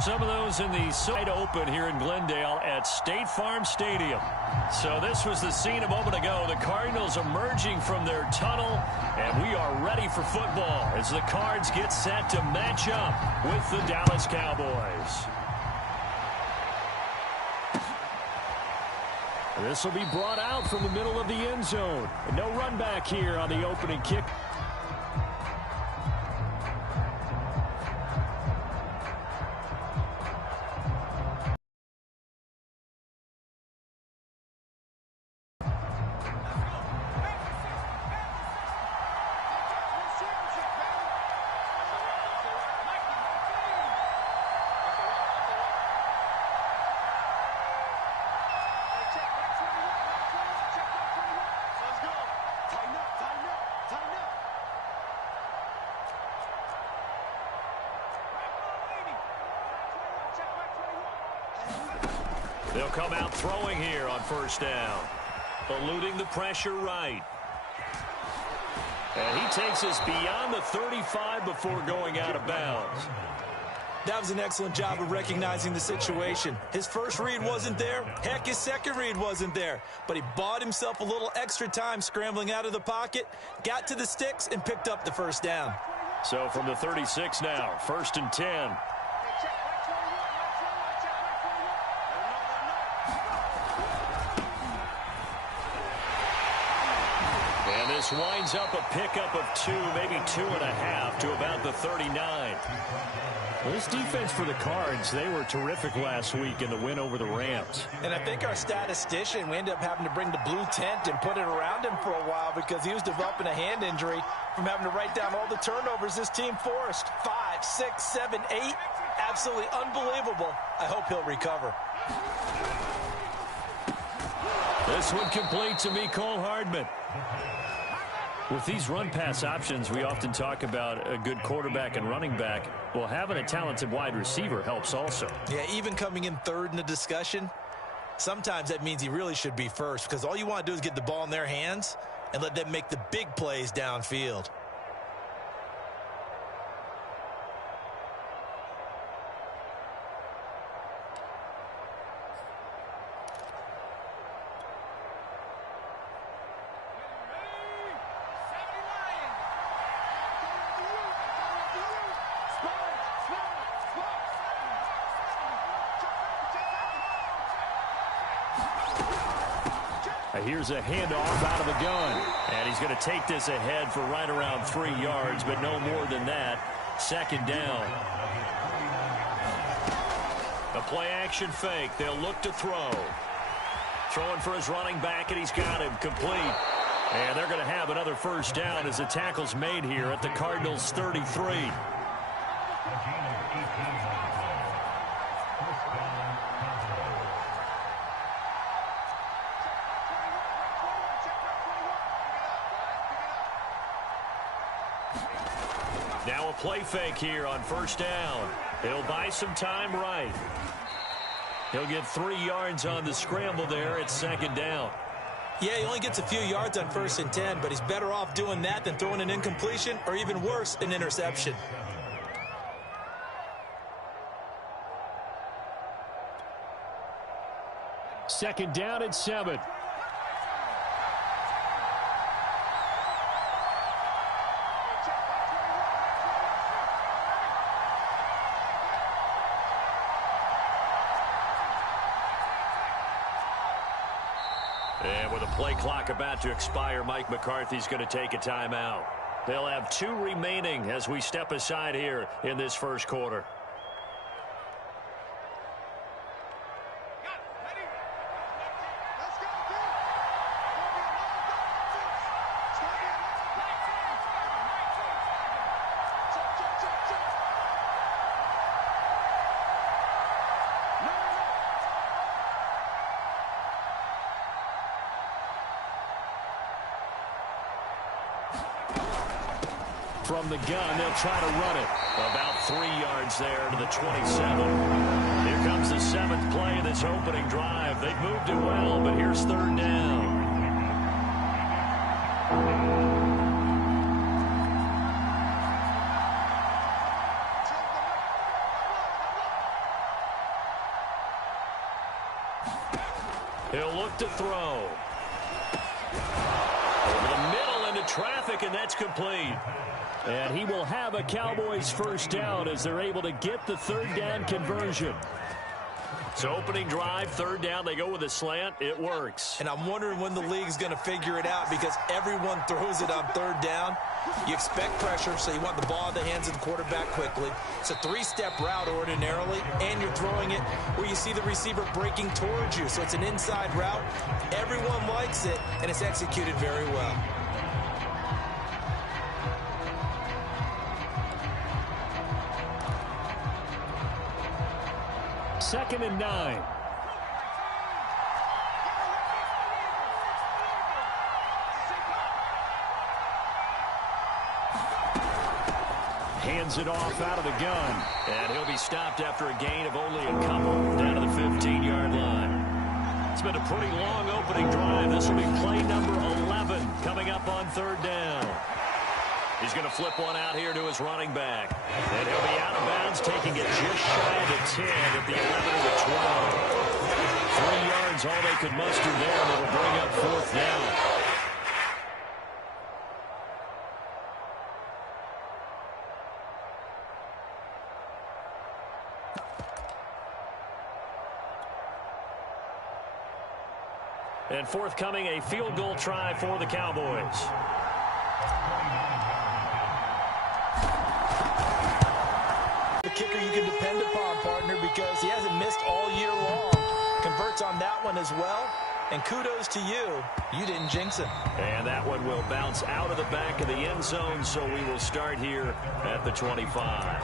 Some of those in the side open here in Glendale at State Farm Stadium. So this was the scene a moment ago. The Cardinals emerging from their tunnel, and we are ready for football as the Cards get set to match up with the Dallas Cowboys. This will be brought out from the middle of the end zone. No run back here on the opening kick. They'll come out throwing here on first down. Eluding the pressure right. And he takes us beyond the 35 before going out of bounds. That was an excellent job of recognizing the situation. His first read wasn't there. Heck, his second read wasn't there. But he bought himself a little extra time scrambling out of the pocket, got to the sticks, and picked up the first down. So from the 36 now, 1st and 10. This winds up a pickup of 2, maybe 2.5 to about the 39. Well, this defense for the Cards, they were terrific last week in the win over the Rams. And I think our statistician, we ended up having to bring the blue tent and put it around him for a while because he was developing a hand injury from having to write down all the turnovers this team forced. 5, 6, 7, 8. Absolutely unbelievable. I hope he'll recover. This one complete to Mecole Hardman. With these run-pass options, we often talk about a good quarterback and running back. Well, having a talented wide receiver helps also. Yeah, even coming in third in the discussion, sometimes that means he really should be first because all you want to do is get the ball in their hands and let them make the big plays downfield. Here's a handoff out of the gun. And he's going to take this ahead for right around 3 yards, but no more than that. 2nd down. A play-action fake. They'll look to throw. Throwing for his running back, and he's got him complete. And they're going to have another first down as the tackle's made here at the Cardinals' 33. Now a play fake here on first down. He'll buy some time right. He'll get 3 yards on the scramble there at 2nd down. Yeah, he only gets a few yards on 1st and 10, but he's better off doing that than throwing an incompletion or even worse, an interception. Second down and 7. And with a play clock about to expire, Mike McCarthy's going to take a timeout. They'll have 2 remaining as we step aside here in this first quarter. From the gun, they'll try to run it. About 3 yards there to the 27. Here comes the 7th play of this opening drive. They've moved it well, but here's 3rd down. He'll look to throw. Over the middle into traffic, and that's complete. And he will have a Cowboys first down as they're able to get the third down conversion. So opening drive, third down, they go with a slant. It works. And I'm wondering when the league's going to figure it out because everyone throws it on third down. You expect pressure, so you want the ball in the hands of the quarterback quickly. It's a three-step route ordinarily, and you're throwing it where you see the receiver breaking towards you. So it's an inside route. Everyone likes it, and it's executed very well. Second and 9. Hands it off out of the gun. And he'll be stopped after a gain of only a couple down to the 15-yard line. It's been a pretty long opening drive. This will be play number 11 coming up on third down. He's going to flip one out here to his running back. And he'll be out of bounds, taking it just shy of the 10 at the 11 or the 12. 3 yards, all they could muster there, and it'll bring up fourth down. And forthcoming, a field goal try for the Cowboys. The kicker you can depend upon, partner, because he hasn't missed all year long. Converts on that one as well. And kudos to you. You didn't jinx him. And that one will bounce out of the back of the end zone, so we will start here at the 25.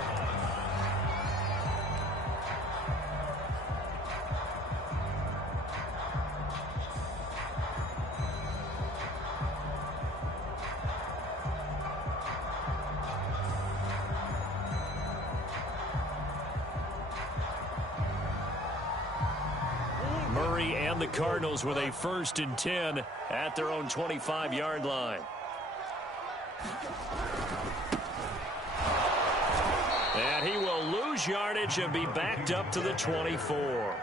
Murray and the Cardinals with a 1st and 10 at their own 25-yard line. And he will lose yardage and be backed up to the 24.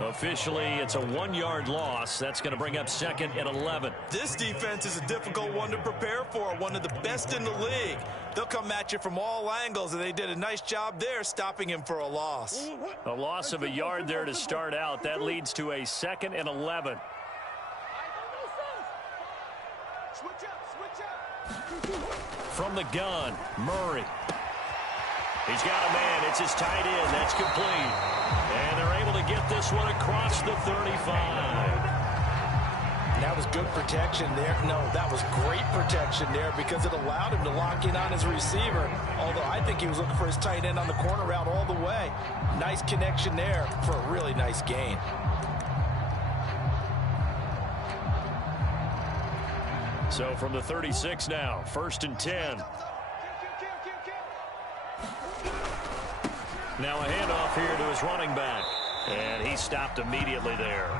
Officially, it's a 1-yard loss. That's going to bring up 2nd and 11. This defense is a difficult one to prepare for, one of the best in the league. They'll come at you from all angles, and they did a nice job there stopping him for a loss. A loss of a yard there to start out. That leads to a 2nd and 11. From the gun, Murray. He's got a man. It's his tight end. That's complete. And they're able to get this one across the 35. That was good protection there. No, that was great protection there because it allowed him to lock in on his receiver. Although I think he was looking for his tight end on the corner route all the way. Nice connection there for a really nice gain. So from the 36 now, 1st and 10. Now a handoff here to his running back. And he stopped immediately there.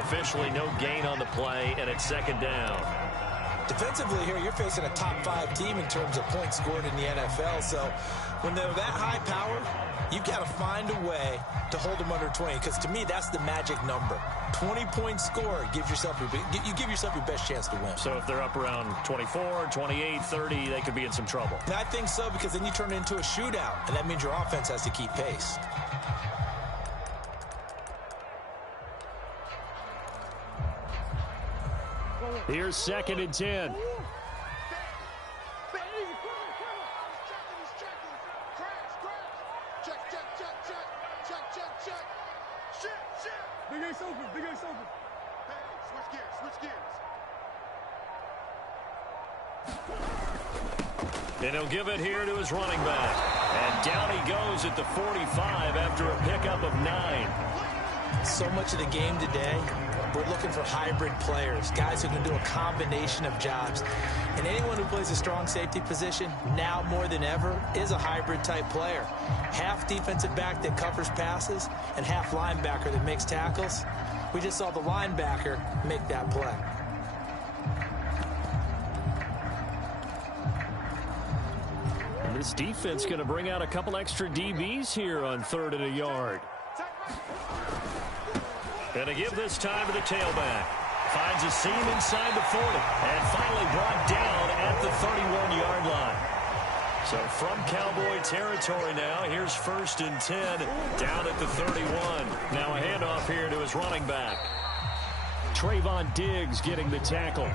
Officially no gain on the play, and it's 2nd down. Defensively here, you're facing a top 5 team in terms of points scored in the NFL. So when they're that high powered, you've got to find a way to hold them under 20. Because to me, that's the magic number. 20 points scored gives yourself you give yourself your best chance to win. So if they're up around 24, 28, 30, they could be in some trouble. And I think so, because then you turn it into a shootout, and that means your offense has to keep pace. Here's 2nd and 10. Big Ace open, Big Ace open. Hey, switch gears, And he'll give it here to his running back. And down he goes at the 45 after a pickup of 9. So much of the game today, we're looking for hybrid players, guys who can do a combination of jobs. And anyone who plays a strong safety position, now more than ever, is a hybrid type player. Half defensive back that covers passes and half linebacker that makes tackles. We just saw the linebacker make that play. And this defense going to bring out a couple extra DBs here on 3rd and a yard. Gonna give this time to the tailback. Finds a seam inside the 40. And finally brought down at the 31-yard line. So from Cowboy territory now, here's 1st and 10 down at the 31. Now a handoff here to his running back. Trayvon Diggs getting the tackle.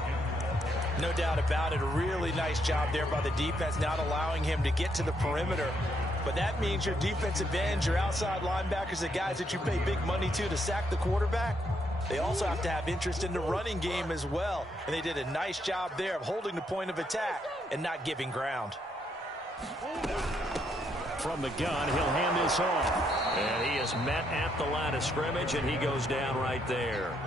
No doubt about it. A really nice job there by the defense, not allowing him to get to the perimeter. But that means your defensive ends, your outside linebackers, the guys that you pay big money to sack the quarterback, they also have to have interest in the running game as well. And they did a nice job there of holding the point of attack and not giving ground. From the gun, he'll hand this off. And he is met at the line of scrimmage, and he goes down right there.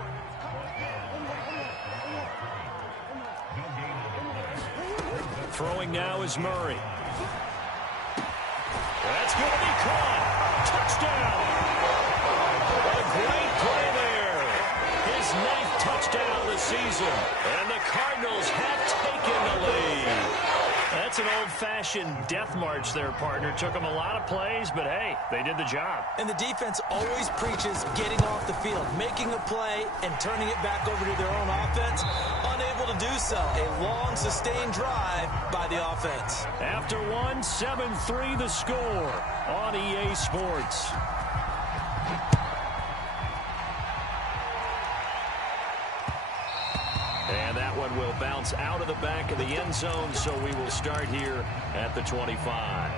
Throwing now is Murray. That's going to be caught. Touchdown. What a great play there. His 9th touchdown of the season. And the Cardinals have taken the lead. That's an old-fashioned death march there, partner. Took them a lot of plays, but hey, they did the job. And the defense always preaches getting off the field, making a play, and turning it back over to their own offense. Unable to do so. A long, sustained drive by the offense. After one, 7-3 the score on EA Sports. And that one will bounce out of the back of the end zone, so we will start here at the 25.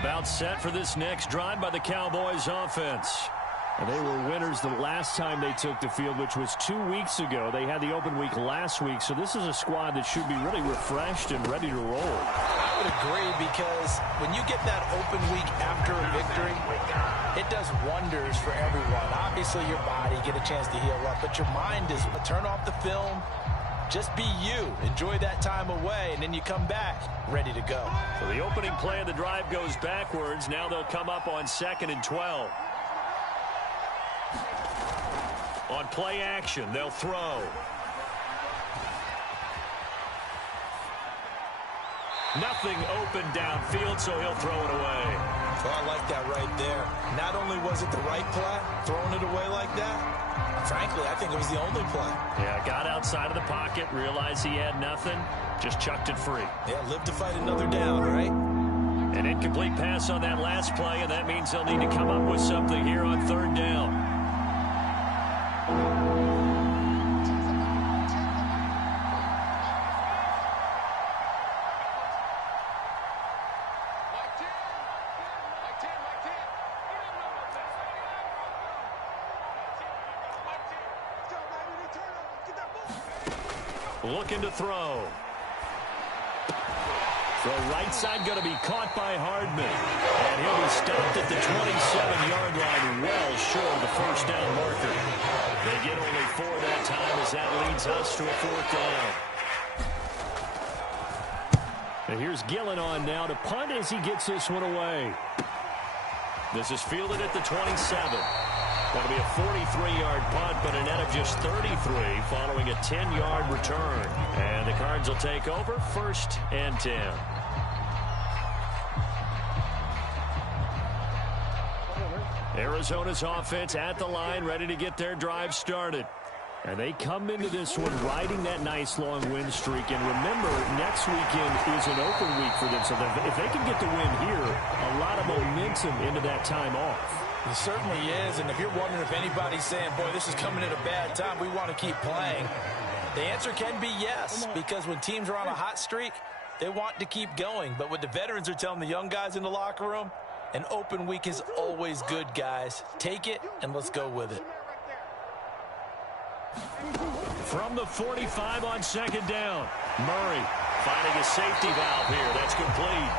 About set for this next drive by the Cowboys offense. And they were winners the last time they took the field, which was 2 weeks ago. They had the open week last week, so this is a squad that should be really refreshed and ready to roll. I would agree, because when you get that open week after a victory, it does wonders for everyone. Obviously, your body, get a chance to heal up, but your mind is turn off the film, just be you. Enjoy that time away, and then you come back ready to go. So the opening play of the drive goes backwards. Now they'll come up on 2nd and 12. On play action, they'll throw. Nothing open downfield, so he'll throw it away. Well, I like that right there. Not only was it the right play, throwing it away like that, frankly, I think it was the only play. Yeah, got outside of the pocket, realized he had nothing, just chucked it free. Yeah, live to fight another down, right? An incomplete pass on that last play, and that means they'll need to come up with something here on 3rd down. Looking to throw. The right side going to be caught by Hardman. And he'll be stopped at the 27-yard line, well short of the 1st down marker. They get only 4 that time, as that leads us to a 4th down. And here's Gillen on now to punt as he gets this one away. This is fielded at the 27. That'll be a 43-yard punt, but a net of just 33 following a 10-yard return. And the Cards will take over 1st and 10. Arizona's offense at the line, ready to get their drive started. And they come into this one riding that nice long win streak. And remember, next weekend is an open week for them. So if they can get the win here, a lot of momentum into that time off. It certainly is, and if you're wondering if anybody's saying, boy, this is coming at a bad time, we want to keep playing, the answer can be yes, because when teams are on a hot streak, they want to keep going. But what the veterans are telling the young guys in the locker room, an open week is always good, guys. Take it, and let's go with it. From the 45 on 2nd down, Murray finding a safety valve here. That's complete.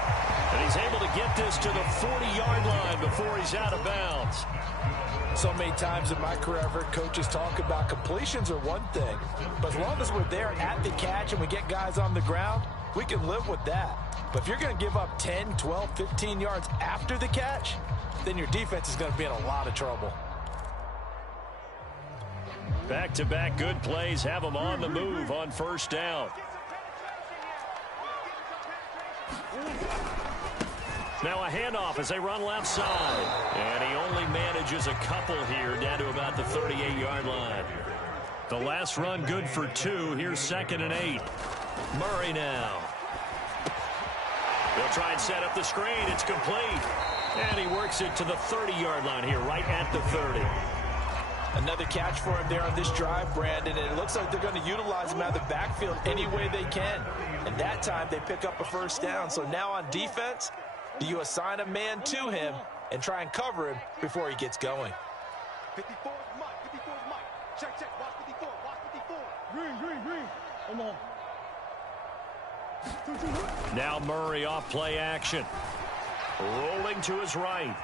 And he's able to get this to the 40-yard line before he's out of bounds. So many times in my career, I've heard coaches talk about completions are one thing. But as long as we're there at the catch and we get guys on the ground, we can live with that. But if you're going to give up 10, 12, 15 yards after the catch, then your defense is going to be in a lot of trouble. Back-to-back good plays have them on the move on 1st down. Now a handoff as they run left side. And he only manages a couple here down to about the 38-yard line. The last run good for 2. Here's 2nd and 8. Murray now. They'll try and set up the screen. It's complete. And he works it to the 30-yard line here, right at the 30. Another catch for him there on this drive, Brandon, and it looks like they're going to utilize him out of the backfield any way they can. And that time they pick up a first down. So now on defense, do you assign a man to him and try and cover him before he gets going? 54 is Mike. 54 is Mike. Check, check. Watch 54. Watch 54. Green. Come on. Now Murray off play action. Rolling to his right.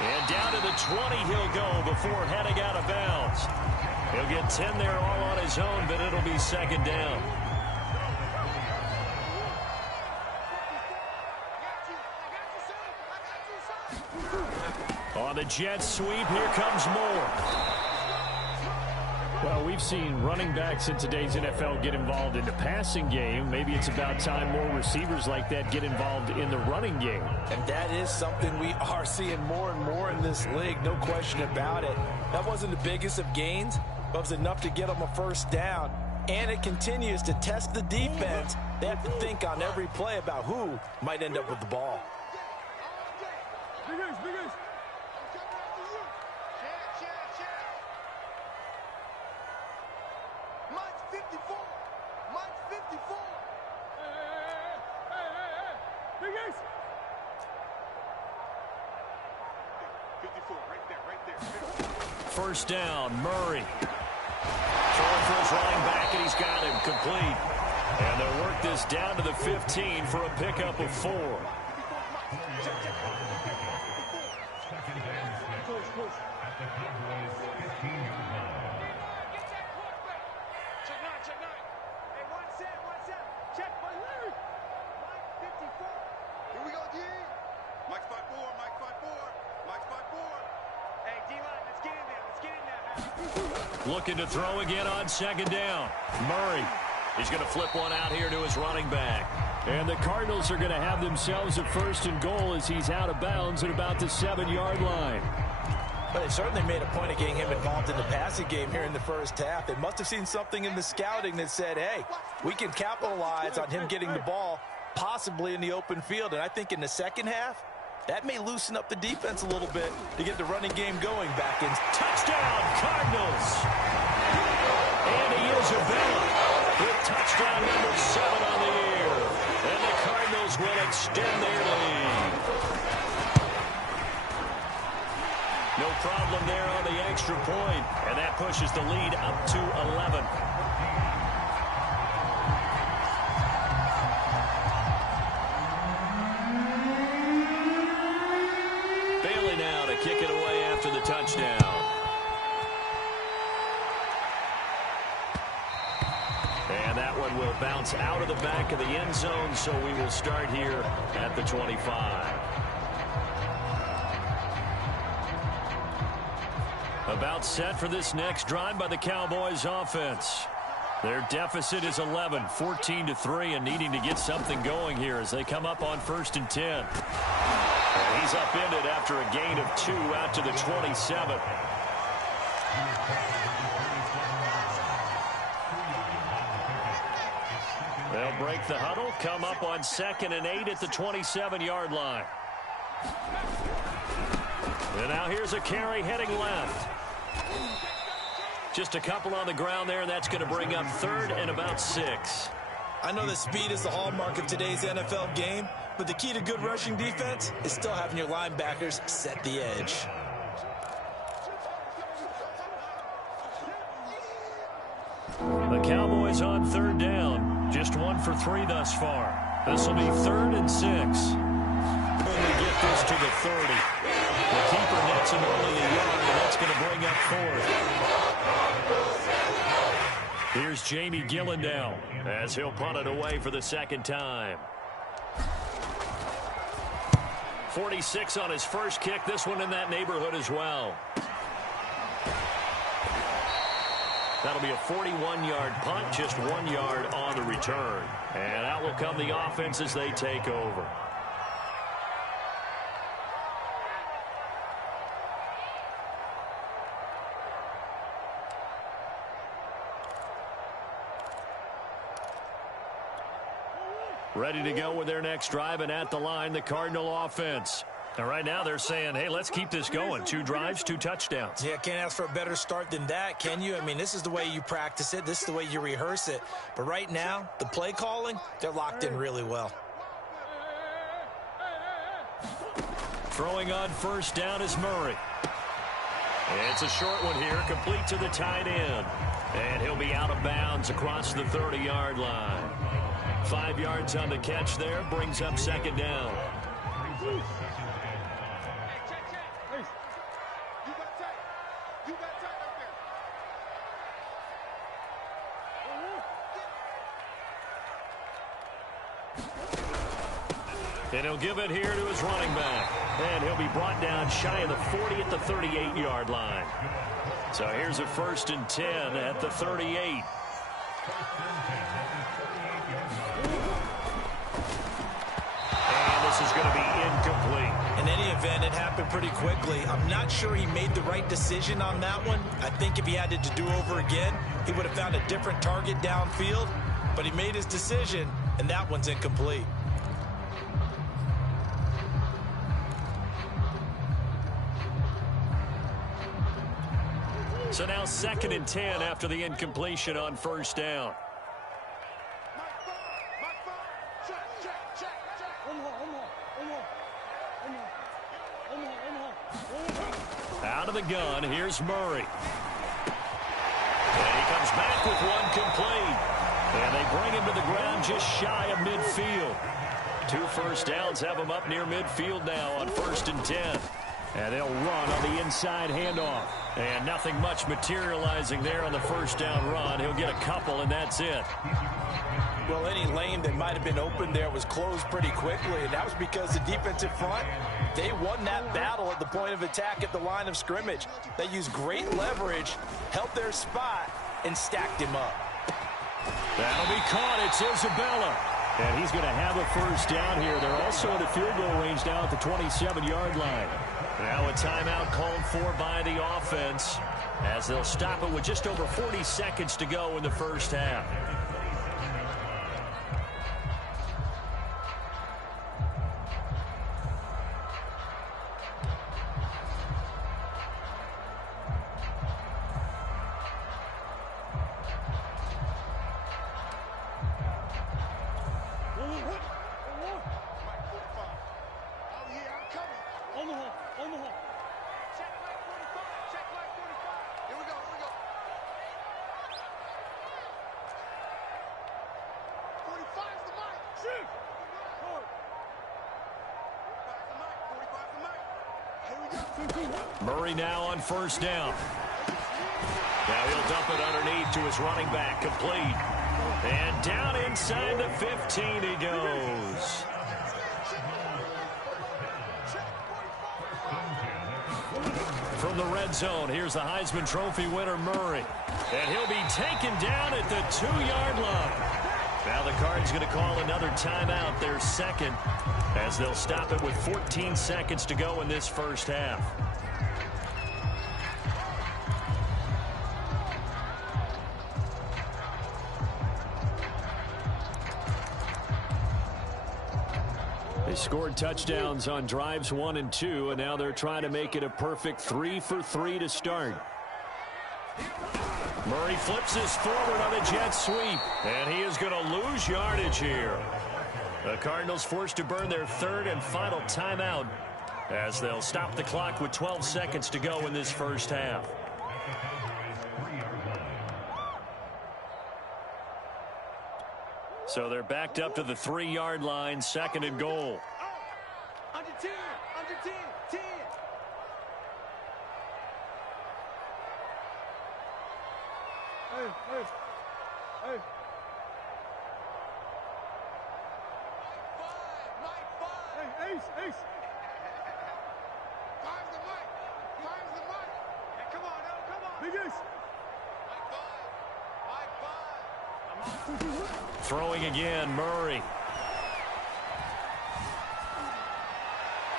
And down to the 20 he'll go before heading out of bounds. He'll get 10 there all on his own, but it'll be 2nd down. On the jet sweep, here comes Moore. Well, we've seen running backs in today's NFL get involved in the passing game. Maybe it's about time more receivers like that get involved in the running game. And that is something we are seeing more and more in this league, no question about it. That wasn't the biggest of gains, but it was enough to get them a first down. And it continues to test the defense. They have to think on every play about who might end up with the ball. Big ace. Mike's 54. Mike's 54. Hey. Big ace. 54, right there. First down, Murray. Throwing for his running back, and he's got him complete. And they'll work this down to the 15 for a pickup of 4. Check 9. Hey, one set. Check by Larry. Mike 54. Here we go, D. Mike's 5'4. Mike's 5'4. Hey, D-line, let's get in there, man. Looking to throw again on 2nd down. Murray. He's going to flip one out here to his running back. And the Cardinals are going to have themselves a 1st and goal as he's out of bounds at about the 7-yard line. But they certainly made a point of getting him involved in the passing game here in the first half. They must have seen something in the scouting that said, hey, we can capitalize on him getting the ball possibly in the open field. And I think in the second half, that may loosen up the defense a little bit to get the running game going back in. Touchdown, Cardinals! Andy Isabella with touchdown number 7 on the year. And the Cardinals will extend their lead. No problem there on the extra point. And that pushes the lead up to 11. Bailey now to kick it away after the touchdown. And that one will bounce out of the back of the end zone, so we will start here at the 25. About set for this next drive by the Cowboys offense. Their deficit is 11, 14-3, and needing to get something going here as they come up on 1st and 10. And he's upended after a gain of 2 out to the 27. They'll break the huddle, come up on 2nd and 8 at the 27-yard line. And now here's a carry heading left. Just a couple on the ground there, and that's going to bring up 3rd and about 6. I know that speed is the hallmark of today's NFL game, but the key to good rushing defense is still having your linebackers set the edge. The Cowboys on 3rd down. Just 1 for 3 thus far. This will be 3rd and 6. Only get this to the 30. The keeper nets him only a yard, and that's going to bring up 4th. Here's Jamie Gillandale as he'll punt it away for the 2nd time. 46 on his first kick. This one in that neighborhood as well. That'll be a 41-yard punt, just 1 yard on the return. And out will come the offense as they take over. Ready to go with their next drive, and at the line, the Cardinal offense. And right now they're saying, hey, let's keep this going. 2 drives, 2 touchdowns. Yeah, can't ask for a better start than that, can you? I mean, this is the way you practice it. This is the way you rehearse it. But right now, the play calling, they're locked in really well. Throwing on first down is Murray. It's a short one here, complete to the tight end. And he'll be out of bounds across the 30-yard line. 5 yards on the catch there, brings up second down. And he'll give it here to his running back. And he'll be brought down shy of the 40 at the 38-yard line. So here's a 1st and 10 at the 38. And this is going to be incomplete. In any event, it happened pretty quickly. I'm not sure he made the right decision on that one. I think if he had it to do over again, he would have found a different target downfield. But he made his decision, and that one's incomplete. So now 2nd and 10 after the incompletion on first down. Out of the gun, here's Murray. And he comes back with one complete. And they bring him to the ground just shy of midfield. 2 first downs have him up near midfield now on 1st and 10. And they'll run on the inside handoff. And nothing much materializing there on the first down run. He'll get a couple, and that's it. Well, any lane that might have been open there was closed pretty quickly, and that was because the defensive front, they won that battle at the point of attack at the line of scrimmage. They used great leverage, held their spot, and stacked him up. That'll be caught. It's Isabella. And he's going to have a first down here. They're also in the field goal range now at the 27-yard line. Now a timeout called for by the offense as they'll stop it with just over 40 seconds to go in the first half. Murray now on first down. Now he'll dump it underneath to his running back, complete. And down inside the 15 he goes. From the red zone, here's the Heisman Trophy winner, Murray. And he'll be taken down at the 2-yard line. Now the Cards going to call another timeout, their second, as they'll stop it with 14 seconds to go in this first half. They scored touchdowns on drives 1 and 2, and now they're trying to make it a perfect 3 for 3 to start. Murray flips this forward on a jet sweep, and he is going to lose yardage here. The Cardinals forced to burn their 3rd and final timeout as they'll stop the clock with 12 seconds to go in this first half. So they're backed up to the 3-yard line, 2nd and goal. Under 10, under 10, 10. Hey, hey, hey. Mike 5. Hey, Ace, Ace. 5's the mic. 5's the mic. Hey, come on, come on. Big Ace. Mike 5. Throwing again, Murray.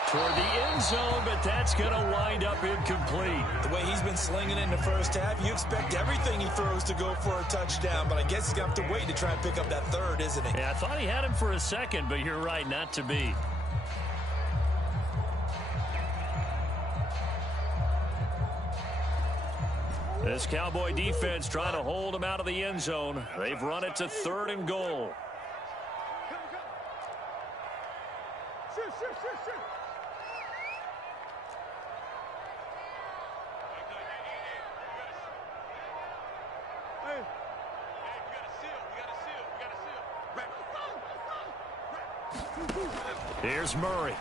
Toward the end zone, but that's going to wind up incomplete. The way he's been slinging in the first half, you expect everything he throws to go for a touchdown, but I guess he's going to have to wait to try and pick up that third, isn't he? Yeah, I thought he had him for a second, but you're right, not to be. This Cowboy defense trying to hold him out of the end zone. They've run it to 3rd and goal. Here's Murray.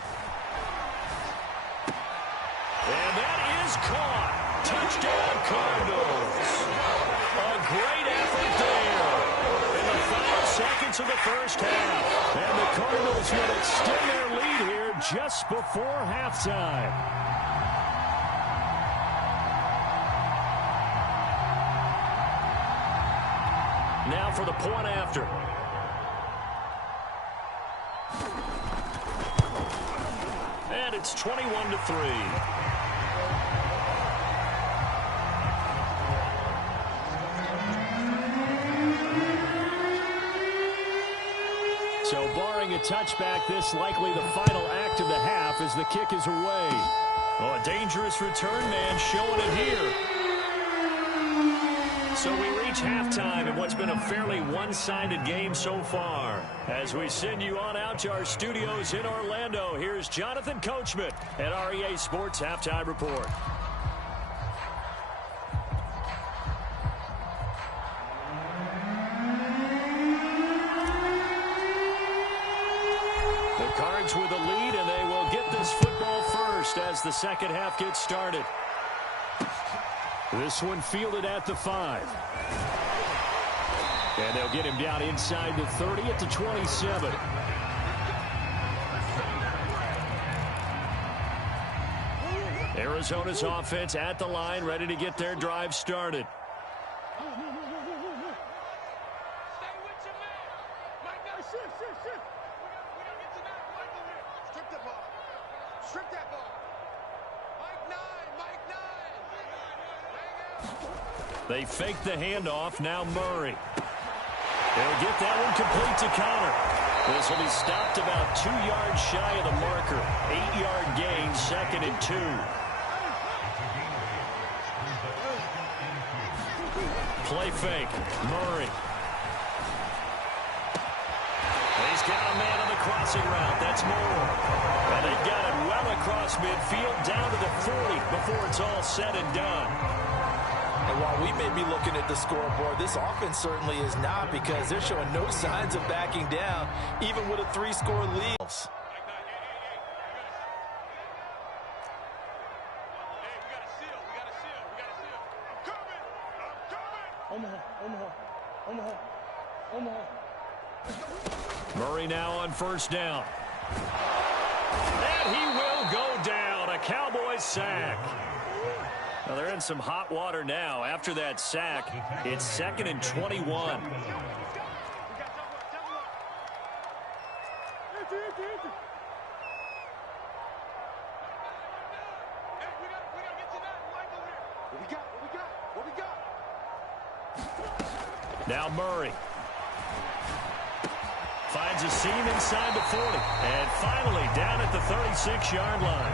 And that is caught. Touchdown, Cardinals. A great effort there in the final seconds of the first half. And the Cardinals will extend their lead here just before halftime. Now for the point after. And it's 21-3. So barring a touchback, this likely the final act of the half as the kick is away. Oh, a dangerous return man showing it here. So we reach halftime in what's been a fairly one-sided game so far. As we send you on out to our studios in Orlando, here's Jonathan Coachman at REA Sports Halftime Report. With a lead, and they will get this football first as the second half gets started. This one fielded at the 5. And they'll get him down inside the 30 at the 27. Arizona's offense at the line, ready to get their drive started. They fake the handoff. Now Murray. They'll get that one complete to Connor. This will be stopped about 2 yards shy of the marker. 8-yard gain, 2nd and 2. Play fake. Murray. He's got a man on the crossing route. That's Moore. And they've got it well across midfield down to the 40 before it's all said and done. And while we may be looking at the scoreboard, this offense certainly is not, because they're showing no signs of backing down, even with a 3-score lead. Murray now on first down. And he will go down. A Cowboys sack. Well, they're in some hot water now. After that sack, it's 2nd and 21. Now Murray. Finds a seam inside the 40. And finally down at the 36-yard line.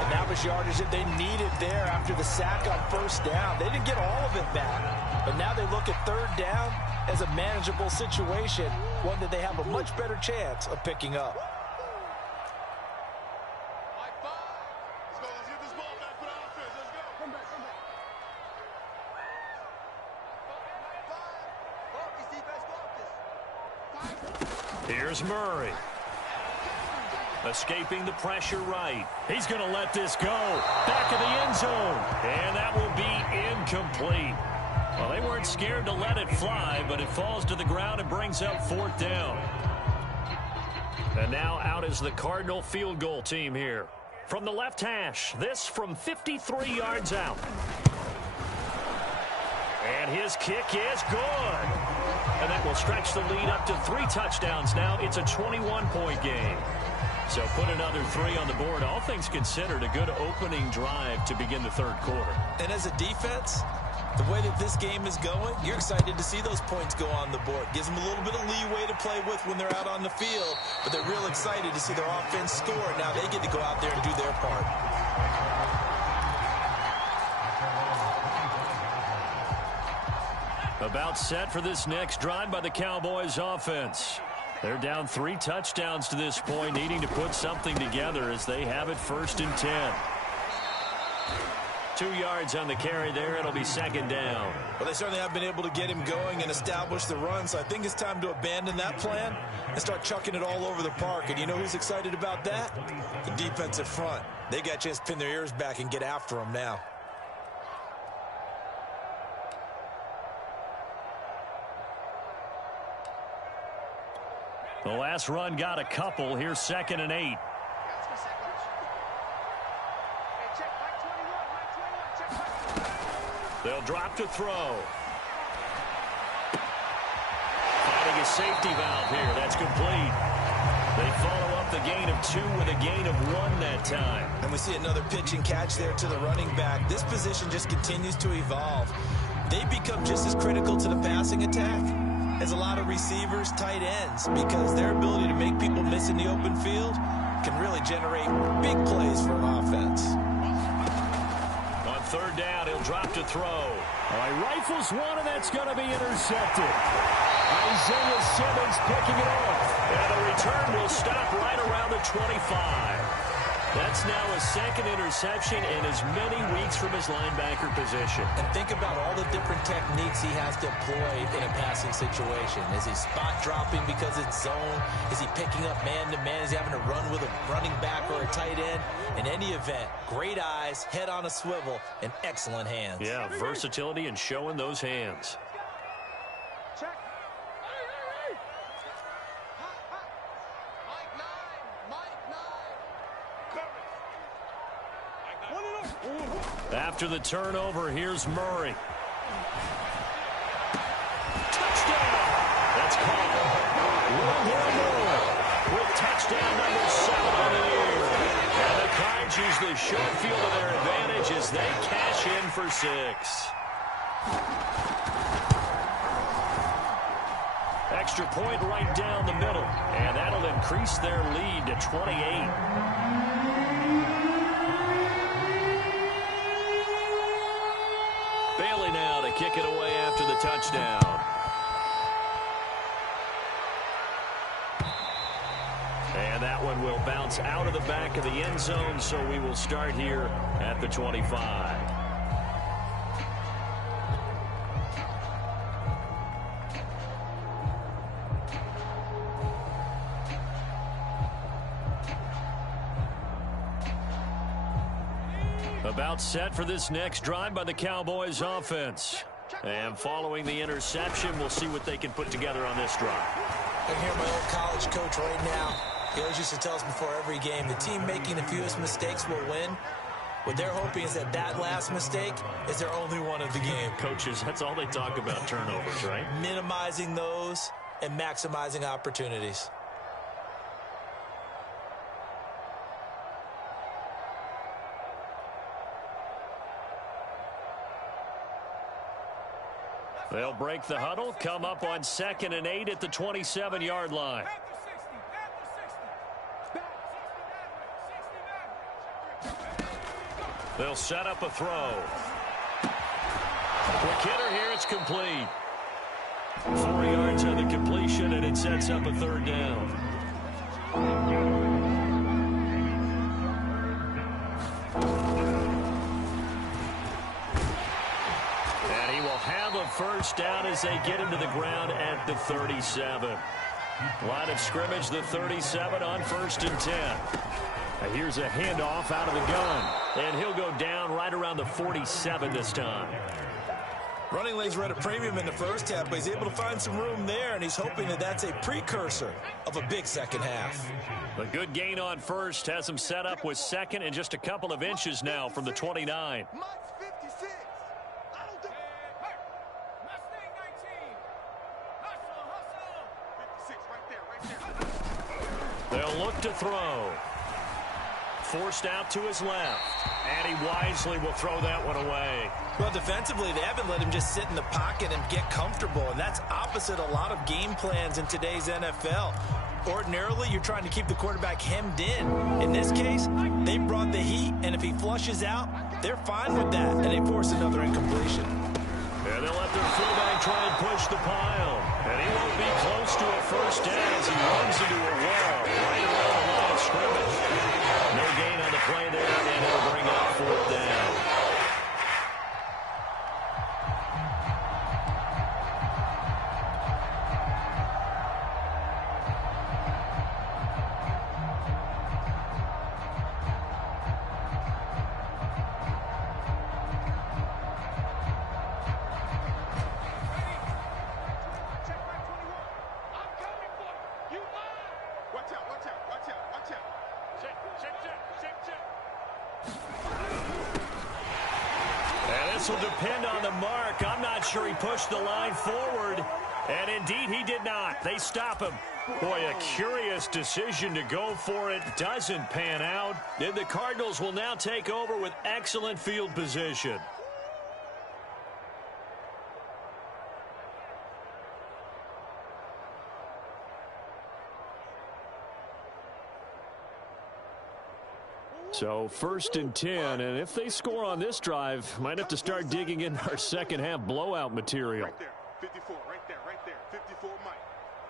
And that was yardage that they needed there after the sack on first down. They didn't get all of it back. But now they look at 3rd down as a manageable situation, one that they have a much better chance of picking up. Here's Murray. Escaping the pressure right. He's going to let this go. Back of the end zone. And that will be incomplete. Well, they weren't scared to let it fly, but it falls to the ground and brings up 4th down. And now out is the Cardinal field goal team here. From the left hash, this from 53 yards out. And his kick is good. And that will stretch the lead up to 3 touchdowns now. It's a 21-point game. So put another 3 on the board. All things considered, a good opening drive to begin the third quarter. And as a defense, the way that this game is going, you're excited to see those points go on the board. Gives them a little bit of leeway to play with when they're out on the field, but they're real excited to see their offense score. Now they get to go out there and do their part. About set for this next drive by the Cowboys offense. They're down 3 touchdowns to this point, needing to put something together as they have it 1st and 10. 2 yards on the carry there. It'll be 2nd down. Well, they certainly have been able to get him going and establish the run, so I think it's time to abandon that plan and start chucking it all over the park. And you know who's excited about that? The defensive front. They got a chance to pin their ears back and get after him now. The last run got a couple. Here's 2nd and 8. They'll drop to throw. Finding a safety valve here. That's complete. They follow up the gain of 2 with a gain of 1 that time. And we see another pitch and catch there to the running back. This position just continues to evolve. They become just as critical to the passing attack as a lot of receivers, tight ends, because their ability to make people miss in the open field can really generate big plays for an offense. On 3rd down, he'll drop to throw. All right, rifles one, and that's going to be intercepted. Isaiah Simmons picking it off. And the return will stop right around the 25. That's now a 2nd interception in as many weeks from his linebacker position. And think about all the different techniques he has to employ in a passing situation. Is he spot dropping because it's zone? Is he picking up man-to-man? Is he having to run with a running back or a tight end? In any event, great eyes, head on a swivel, and excellent hands. Yeah, versatility and showing those hands. After the turnover, here's Murray. Touchdown! That's caught. One more with touchdown number 7 on the year. And the Cards use the short field to their advantage as they cash in for 6. Extra point right down the middle, and that'll increase their lead to 28. Bailey now to kick it away after the touchdown. And that one will bounce out of the back of the end zone, so we will start here at the 25. About set for this next drive by the Cowboys offense. And following the interception, we'll see what they can put together on this drive. I hear my old college coach right now. He always used to tell us before every game, the team making the fewest mistakes will win. What they're hoping is that that last mistake is their only one of the game. Coaches, that's all they talk about, turnovers, right? Minimizing those and maximizing opportunities. They'll break the huddle, come up on 2nd and 8 at the 27-yard line. They'll set up a throw. Quick hitter here, it's complete. 4 yards on the completion, and it sets up a 3rd down. First down as they get into the ground at the 37. Line of scrimmage, the 37 on 1st and 10. Now here's a handoff out of the gun. And he'll go down right around the 47 this time. Running lanes were at a premium in the first half, but he's able to find some room there, and he's hoping that that's a precursor of a big second half. A good gain on first has him set up with 2nd and just a couple of inches now from the 29. They'll look to throw. Forced out to his left. And he wisely will throw that one away. Well, defensively, they haven't let him just sit in the pocket and get comfortable, and that's opposite a lot of game plans in today's NFL. Ordinarily, you're trying to keep the quarterback hemmed in. In this case, they brought the heat, and if he flushes out, they're fine with that, and they force another incompletion. And they'll let their fullback try and push the pile. And he won't be close to a first down as he runs into a wall right around the line of scrimmage. No gain on the play there, and he'll bring up fourth down. This will depend on the mark. I'm not sure he pushed the line forward. And indeed, he did not. They stop him. Boy, a curious decision to go for it. Doesn't pan out. And the Cardinals will now take over with excellent field position. So 1st and 10, and if they score on this drive, might have to start digging in our second half blowout material. Right there, 54, right there, 54, Mike.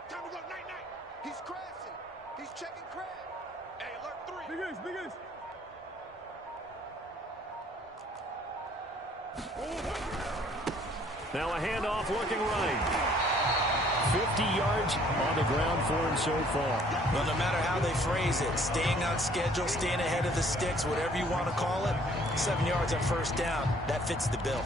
Time to go, night. He's crashing. He's checking crash. Hey, alert 3. Big ace. Now a handoff looking right. 50 yards on the ground for him so far. Well, no matter how they phrase it, staying on schedule, staying ahead of the sticks, whatever you want to call it, 7 yards on first down, that fits the bill.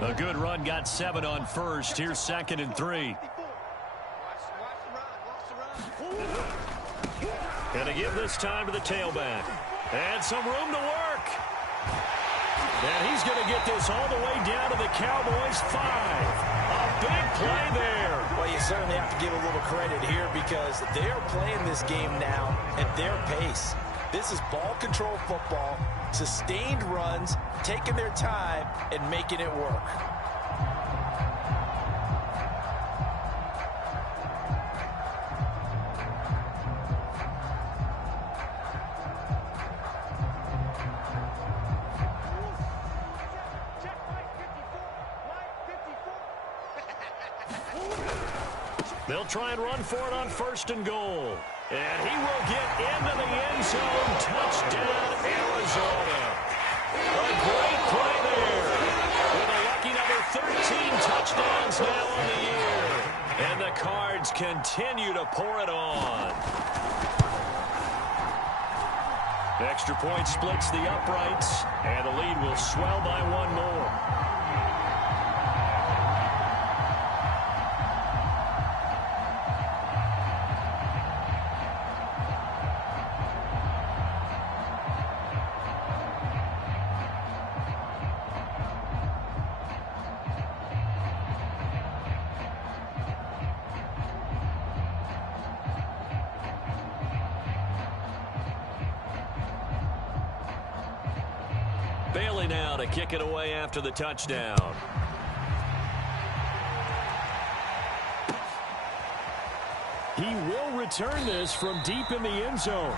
A good run got 7 on first. Here's 2nd and 3. And to give this time to the tailback. And some room to work. And he's going to get this all the way down to the Cowboys' 5. A big play there. Well, you certainly have to give a little credit here because they are playing this game now at their pace. This is ball control football, sustained runs, taking their time, and making it work. They'll try and run for it on 1st and goal. And he will get into the end zone. Touchdown, Arizona. A great play there. With a lucky number 13 touchdowns now on the year. And the Cards continue to pour it on. Extra point splits the uprights. And the lead will swell by 1 more. Bailey now to kick it away after the touchdown. He will return this from deep in the end zone.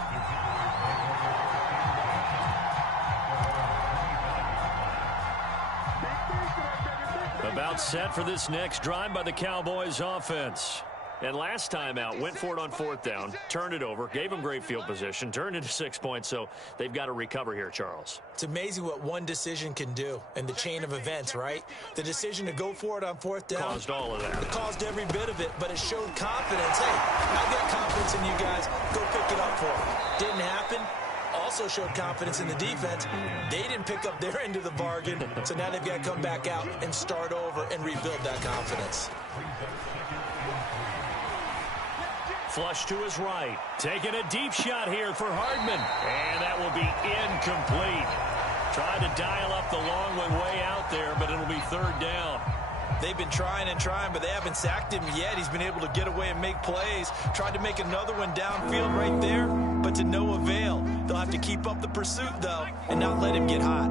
About set for this next drive by the Cowboys offense. And last time out, went for it on 4th down, turned it over, gave them great field position, turned it to 6 points, so they've got to recover here, Charles. It's amazing what one decision can do in the chain of events, right? The decision to go for it on 4th down. Caused all of that. It caused every bit of it, but it showed confidence. Hey, I got confidence in you guys. Go pick it up for me. Didn't happen. Also showed confidence in the defense. They didn't pick up their end of the bargain, so now they've got to come back out and start over and rebuild that confidence. Flush to his right. Taking a deep shot here for Hardman. And that will be incomplete. Tried to dial up the long one way out there, but it'll be 3rd down. They've been trying and trying, but they haven't sacked him yet. He's been able to get away and make plays. Tried to make another one downfield right there, but to no avail. They'll have to keep up the pursuit, though, and not let him get hot.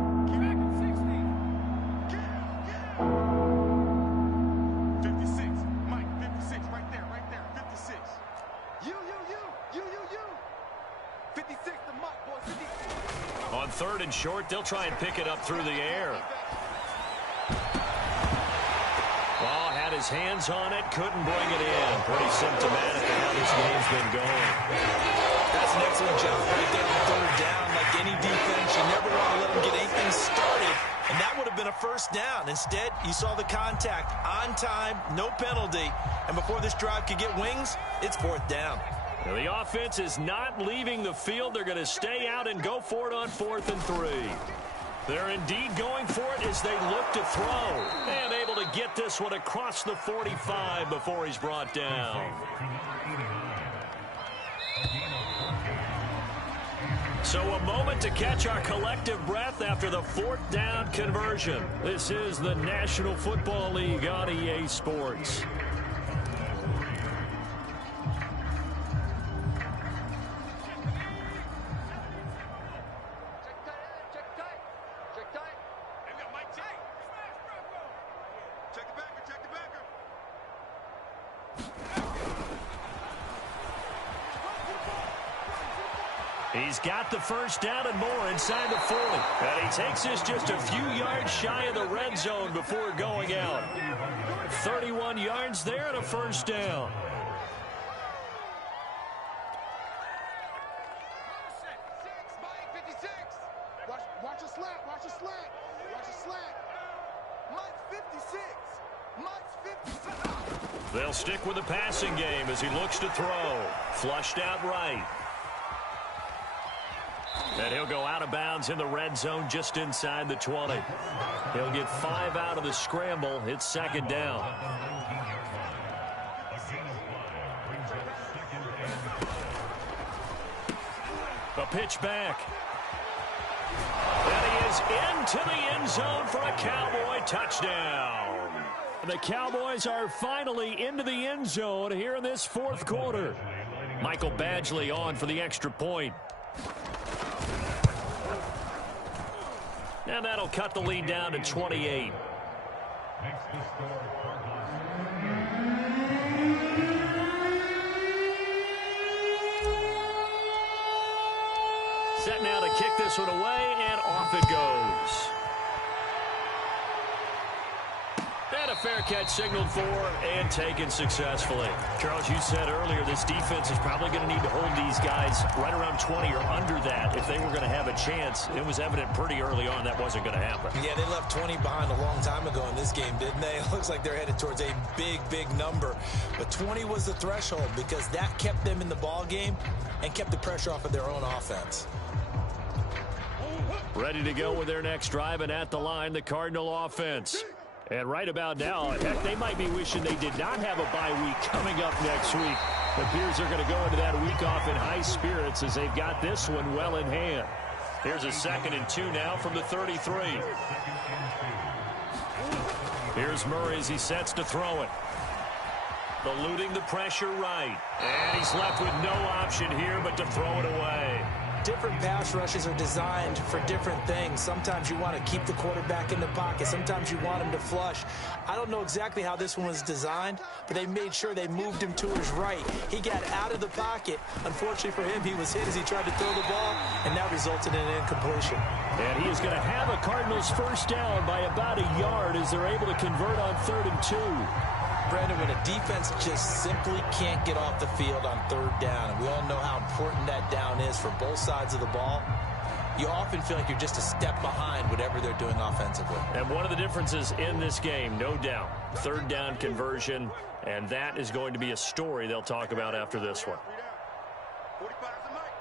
56. Mike, 56. Right there, 56. You. 56 to Mike, boy, 56. On 3rd and short, they'll try and pick it up through the air. Ball had his hands on it, couldn't bring it in. Pretty symptomatic of how this game's been going. That's an excellent job right there on 3rd down. Like any defense, you never want to let them get anything started, and that would have been a 1st down. Instead, you saw the contact on time, no penalty, and before this drive could get wings, it's 4th down. Now, the offense is not leaving the field. They're going to stay out and go for it on 4th and 3. They're indeed going for it as they look to throw. And able to get this one across the 45 before he's brought down. So a moment to catch our collective breath after the 4th down conversion. This is the National Football League on EA Sports. He's got the 1st down and more inside the 40. And he takes this just a few yards shy of the red zone before going out. 31 yards there and a 1st down. Watch a slant. Watch a slant. Mike's 56. Mike's 56. They'll stick with the passing game as he looks to throw. Flushed out right. And he'll go out of bounds in the red zone just inside the 20. He'll get 5 out of the scramble. It's 2nd down. A pitch back. And he is into the end zone for a Cowboy touchdown. The Cowboys are finally into the end zone here in this 4th quarter. Michael Badgley on for the extra point. And that'll cut the lead down to 28. Set now to kick this one away, and off it goes. And a fair catch signaled for and taken successfully. Charles, you said earlier this defense is probably going to need to hold these guys right around 20 or under that if they were going to have a chance. It was evident pretty early on that wasn't going to happen. Yeah, they left 20 behind a long time ago in this game, didn't they? It looks like they're headed towards a big number. But 20 was the threshold because that kept them in the ball game and kept the pressure off of their own offense. Ready to go with their next drive, and at the line, the Cardinal offense. And right about now, heck, they might be wishing they did not have a bye week coming up next week. It appears they're going to go into that week off in high spirits as they've got this one well in hand. Here's a 2nd and 2 now from the 33. Here's Murray as he sets to throw it. Eluding the pressure right. And he's left with no option here but to throw it away. Different pass rushes are designed for different things. Sometimes you want to keep the quarterback in the pocket. Sometimes you want him to flush. I don't know exactly how this one was designed, but they made sure they moved him to his right. He got out of the pocket. Unfortunately for him, he was hit as he tried to throw the ball, and that resulted in an incompletion. And he is going to have a Cardinals 1st down by about a yard as they're able to convert on 3rd and 2. Brandon, when a defense just simply can't get off the field on 3rd down, and we all know how important that down is for both sides of the ball, you often feel like you're just a step behind whatever they're doing offensively. And one of the differences in this game, no doubt, 3rd down conversion, and that is going to be a story they'll talk about after this one. 45's the mic.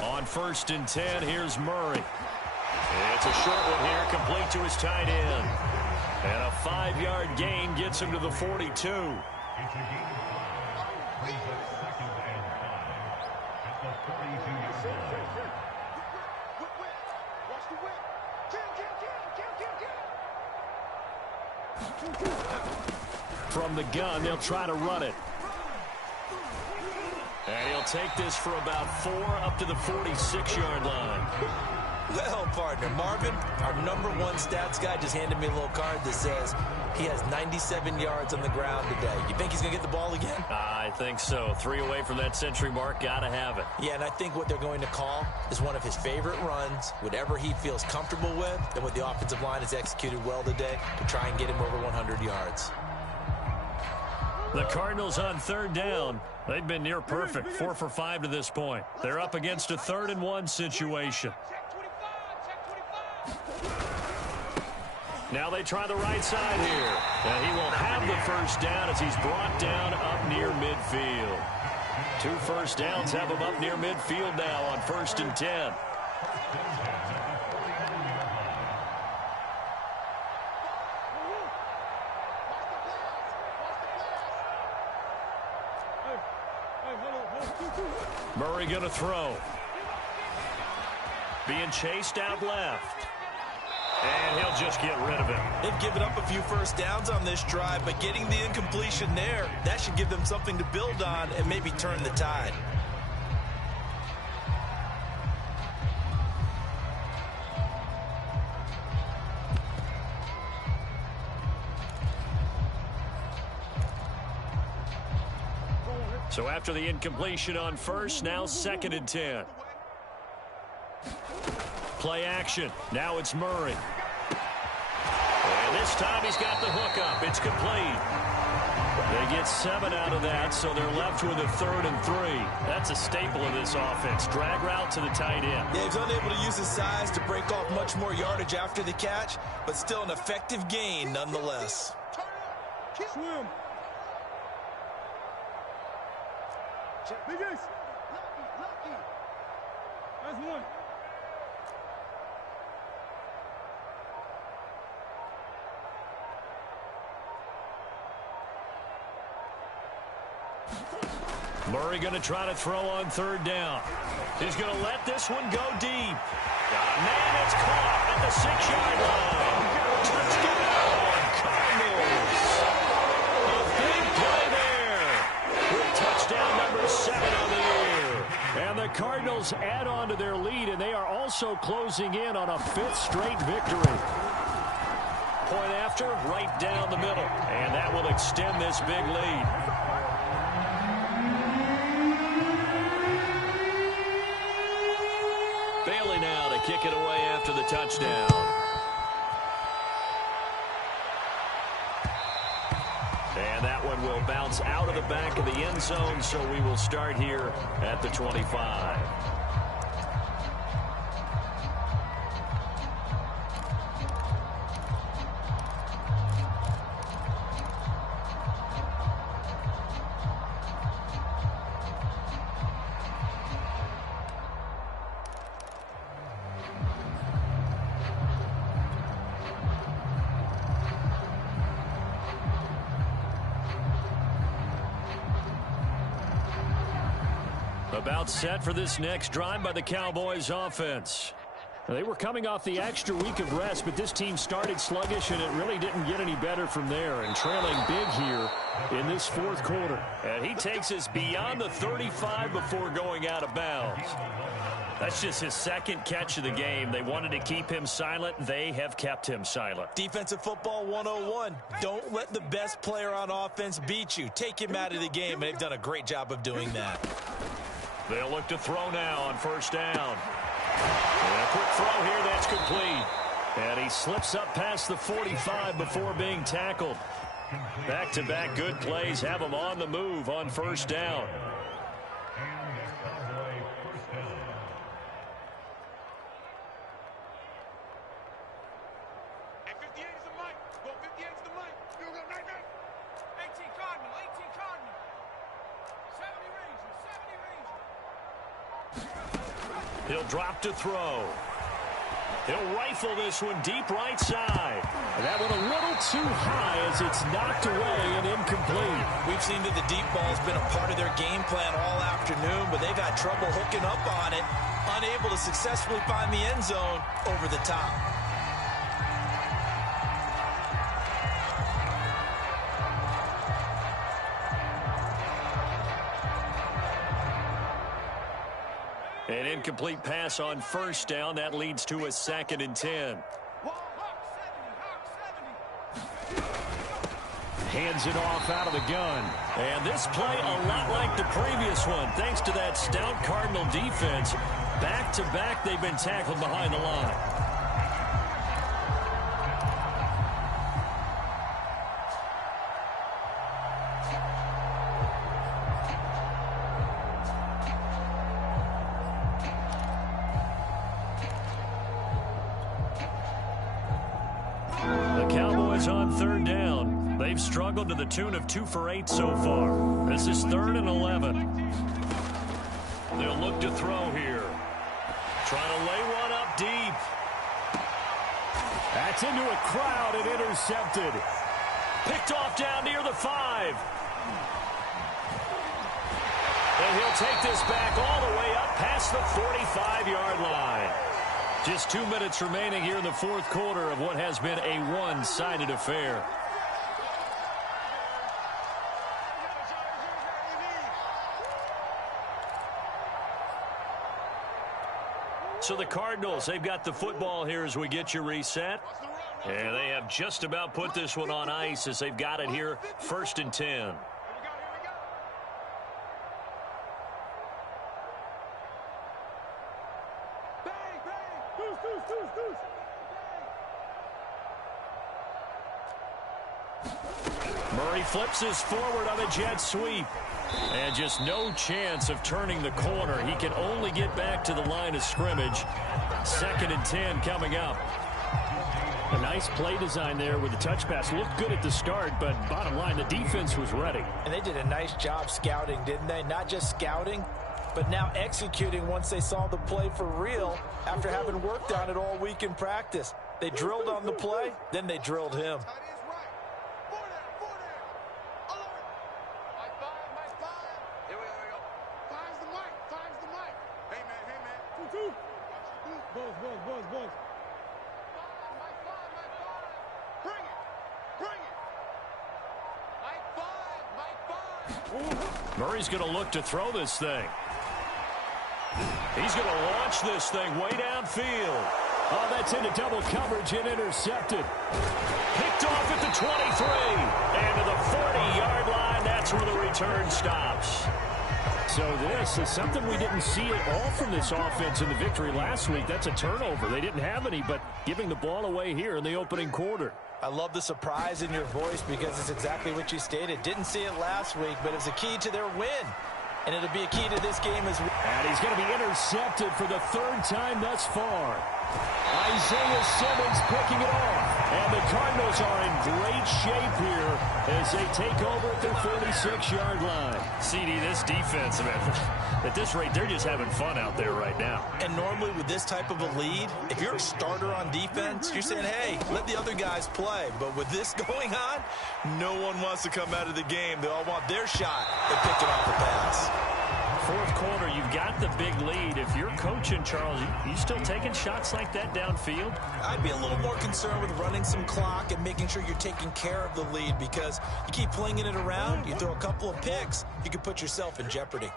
On 1st and 10, here's Murray. It's a short one here, complete to his tight end. And a 5-yard gain gets him to the 42. Watch the whip. Kill. From the gun, they'll try to run it. And he'll take this for about 4 up to the 46-yard line. Well, partner, Marvin, our #1 stats guy just handed me a little card that says he has 97 yards on the ground today. You think he's going to get the ball again? I think so. 3 away from that century mark. Got to have it. Yeah, and I think what they're going to call is one of his favorite runs, whatever he feels comfortable with, and what the offensive line has executed well today to try and get him over 100 yards. The Cardinals on 3rd down. They've been near perfect. 4 for 5 to this point. They're up against a 3rd and 1 situation. Now they try the right side here. And he will have the first down as he's brought down up near midfield. 2 first downs have him up near midfield now on 1st and 10. Murray going to throw. Being chased out left. And he'll just get rid of it. They've given up a few first downs on this drive, but getting the incompletion there, that should give them something to build on and maybe turn the tide. So after the incompletion on 1st, now 2nd and 10. Play action. Now it's Murray. And this time he's got the hook up. It's complete. They get 7 out of that, so they're left with a 3rd and 3. That's a staple of this offense. Drag route to the tight end. Yeah, he's unable to use his size to break off much more yardage after the catch, but still an effective gain nonetheless. Swim. Biggest. Lucky. That's 1. Murray going to try to throw on 3rd down. He's going to let this one go deep. Man, it's caught at the 6-yard line. Touchdown, Cardinals. A big play there with touchdown number 7 on the year. And the Cardinals add on to their lead, and they are also closing in on a 5th straight victory. Point after, right down the middle. And that will extend this big lead. Bailey now to kick it away after the touchdown. And that one will bounce out of the back of the end zone, so we will start here at the 25. About set for this next drive by the Cowboys offense. They were coming off the extra week of rest, but this team started sluggish, and it really didn't get any better from there. And trailing big here in this 4th quarter. And he takes us beyond the 35 before going out of bounds. That's just his 2nd catch of the game. They wanted to keep him silent. They have kept him silent. Defensive football 101. Don't let the best player on offense beat you. Take him out of the game, and they've done a great job of doing that. They'll look to throw now on 1st down. And a quick throw here that's complete. And he slips up past the 45 before being tackled. Back-to-back good plays have him on the move on 1st down. He'll drop to throw. He'll rifle this one deep right side. And that one a little too high as it's knocked away and incomplete. We've seen that the deep ball's been a part of their game plan all afternoon, but they've had trouble hooking up on it, unable to successfully find the end zone over the top. An incomplete pass on first down. That leads to a 2nd and 10. Hands it off out of the gun. And this play a lot like the previous one. Thanks to that stout Cardinal defense. Back-to-back, they've been tackled behind the line. The Cowboys on 3rd down. They've struggled to the tune of 2 for 8 so far. This is 3rd and 11. They'll look to throw here. Trying to lay one up deep. That's into a crowd and intercepted. Picked off down near the 5. And he'll take this back all the way up past the 45-yard line. Just 2 minutes remaining here in the 4th quarter of what has been a one-sided affair. So the Cardinals, they've got the football here as we get you reset. And they have just about put this one on ice as they've got it here, 1st and 10. Murray flips this forward on a jet sweep. And just no chance of turning the corner. He can only get back to the line of scrimmage. 2nd and 10 coming up. A nice play design there with the touch pass. Looked good at the start, but bottom line, the defense was ready. And they did a nice job scouting, didn't they? Not just scouting, but now executing once they saw the play for real after having worked on it all week in practice. They drilled on the play, then they drilled him. Murray's going to look to throw this thing. He's going to launch this thing way downfield. Oh, that's into double coverage and intercepted. Picked off at the 23. And to the 40-yard line, that's where the return stops. So this is something we didn't see at all from this offense in the victory last week. That's a turnover. They didn't have any, but giving the ball away here in the opening quarter. I love the surprise in your voice because it's exactly what you stated. Didn't see it last week, but it's a key to their win. And it'll be a key to this game as well. And he's going to be intercepted for the 3rd time thus far. Isaiah Simmons picking it off. And the Cardinals are in great shape here as they take over at their 46-yard line. CD, this defense, man, at this rate, they're just having fun out there right now. And normally with this type of a lead, if you're a starter on defense, you're saying, hey, let the other guys play. But with this going on, no one wants to come out of the game. They all want their shot at picking off the pass. 4th quarter, you've got the big lead. If you're coaching, Charles, you still taking shots like that downfield? I'd be a little more concerned with running some clock and making sure you're taking care of the lead because you keep flinging it around, you throw a couple of picks, you can put yourself in jeopardy.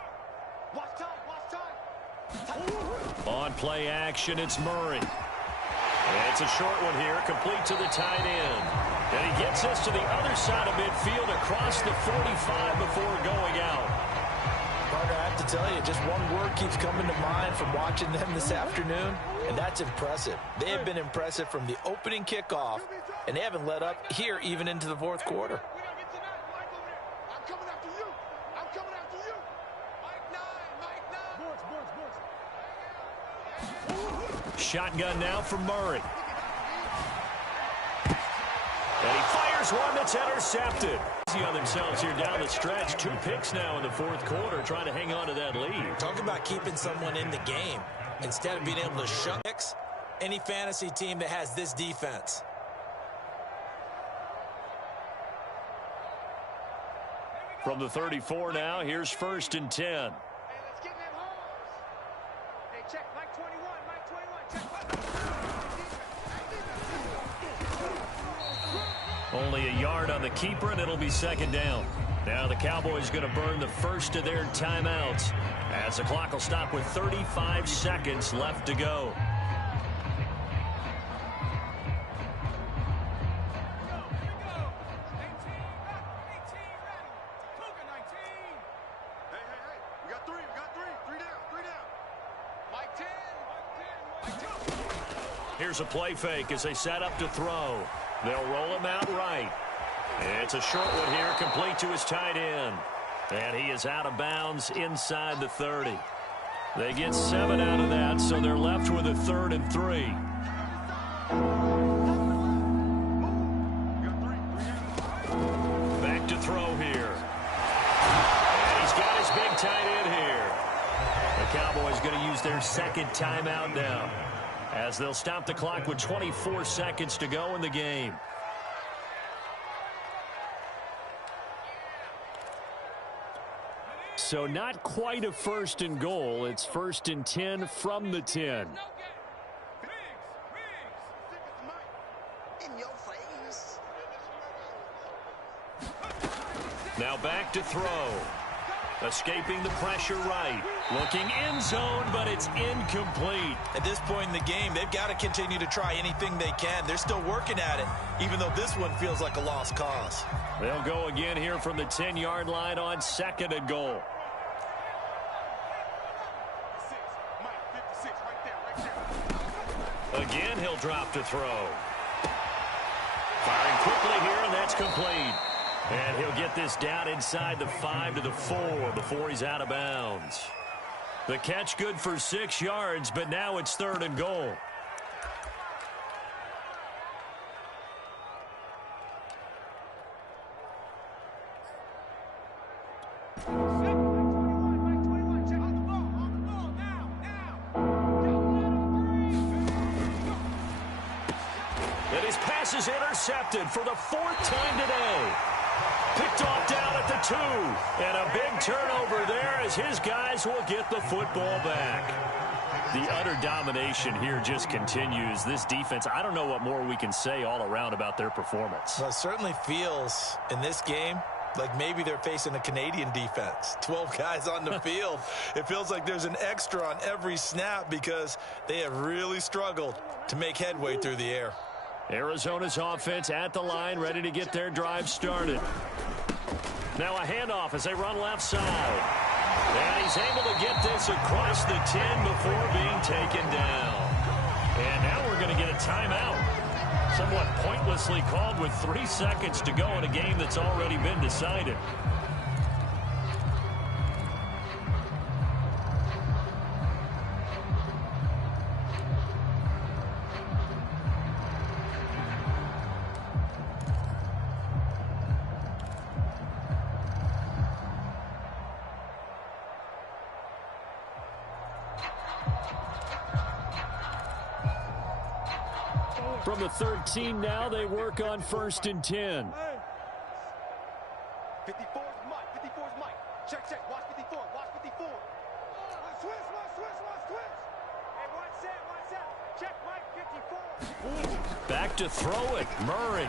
On play action, it's Murray. And it's a short one here, complete to the tight end. And he gets us to the other side of midfield across the 45 before going out. Partner, I have to tell you, just one word keeps coming to mind from watching them this afternoon, and that's impressive. They have been impressive from the opening kickoff, and they haven't let up here even into the 4th quarter. Shotgun now for Murray. And he fires one that's intercepted. Easy on themselves here down the stretch. 2 picks now in the 4th quarter, trying to hang on to that lead. Talk about keeping someone in the game instead of being able to shut picks. Any fantasy team that has this defense. From the 34 now, here's 1st and 10. Only a yard on the keeper, and it'll be 2nd down. Now the Cowboys going to burn the first of their timeouts as the clock will stop with 35 seconds left to go. Here's a play fake as they set up to throw. They'll roll him out right. It's a short one here, complete to his tight end. And he is out of bounds inside the 30. They get 7 out of that, so they're left with a 3rd and 3. Back to throw here. And he's got his big tight end here. The Cowboys going to use their second timeout now, as they'll stop the clock with 24 seconds to go in the game. So not quite a 1st and goal. It's 1st and 10 from the 10. Now back to throw. Escaping the pressure right. Looking end zone, but it's incomplete. At this point in the game, they've got to continue to try anything they can. They're still working at it, even though this one feels like a lost cause. They'll go again here from the 10-yard line on 2nd and goal. Again, he'll drop to throw. Firing quickly here, and that's complete. And he'll get this down inside the 5 to the 4 before he's out of bounds. The catch good for 6 yards, but now it's 3rd and goal. And his pass is intercepted for the 4th time today. Picked off down at the 2. And a big turnover there as his guys will get the football back. The utter domination here just continues. This defense, I don't know what more we can say all around about their performance. Well, it certainly feels in this game like maybe they're facing a Canadian defense. 12 guys on the field. It feels like there's an extra on every snap because they have really struggled to make headway through the air. Arizona's offense at the line, ready to get their drive started. Now a handoff as they run left side. And he's able to get this across the 10 before being taken down. And now we're going to get a timeout. Somewhat pointlessly called with 3 seconds to go in a game that's already been decided. From the 13 now, they work on 1st and 10. 54's Mike. 54's Mike. Check, check. Watch 54. Watch 54. Switch. Hey, one set. Check, Mike. 54. Back to throw it. Murray.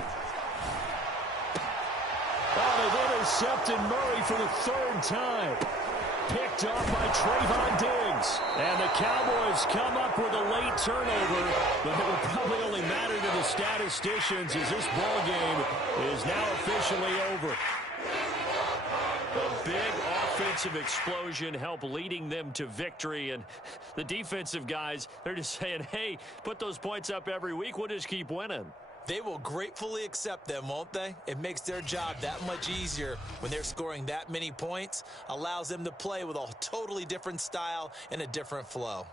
Oh, they've intercepted Murray for the 3rd time. Picked off by Trayvon Diggs. And the Cowboys come up with a late turnover, but it will probably only matter to the statisticians as this ball game is now officially over. A big offensive explosion helped leading them to victory, and the defensive guys, they're just saying, hey, put those points up every week, we'll just keep winning. They will gratefully accept them, won't they? It makes their job that much easier when they're scoring that many points, allows them to play with a totally different style and a different flow.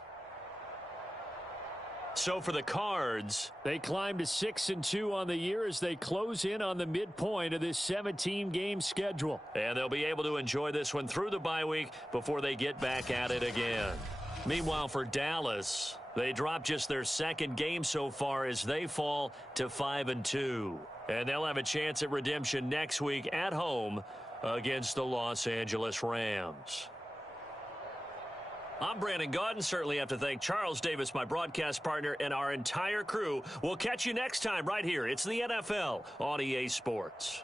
So for the Cards, they climb to 6-2 on the year as they close in on the midpoint of this 17-game schedule. and they'll be able to enjoy this one through the bye week before they get back at it again. Meanwhile, for Dallas, they drop just their 2nd game so far as they fall to 5-2. And they'll have a chance at redemption next week at home against the Los Angeles Rams. I'm Brandon Gaudin. Certainly have to thank Charles Davis, my broadcast partner, and our entire crew. We'll catch you next time right here. It's the NFL on EA Sports.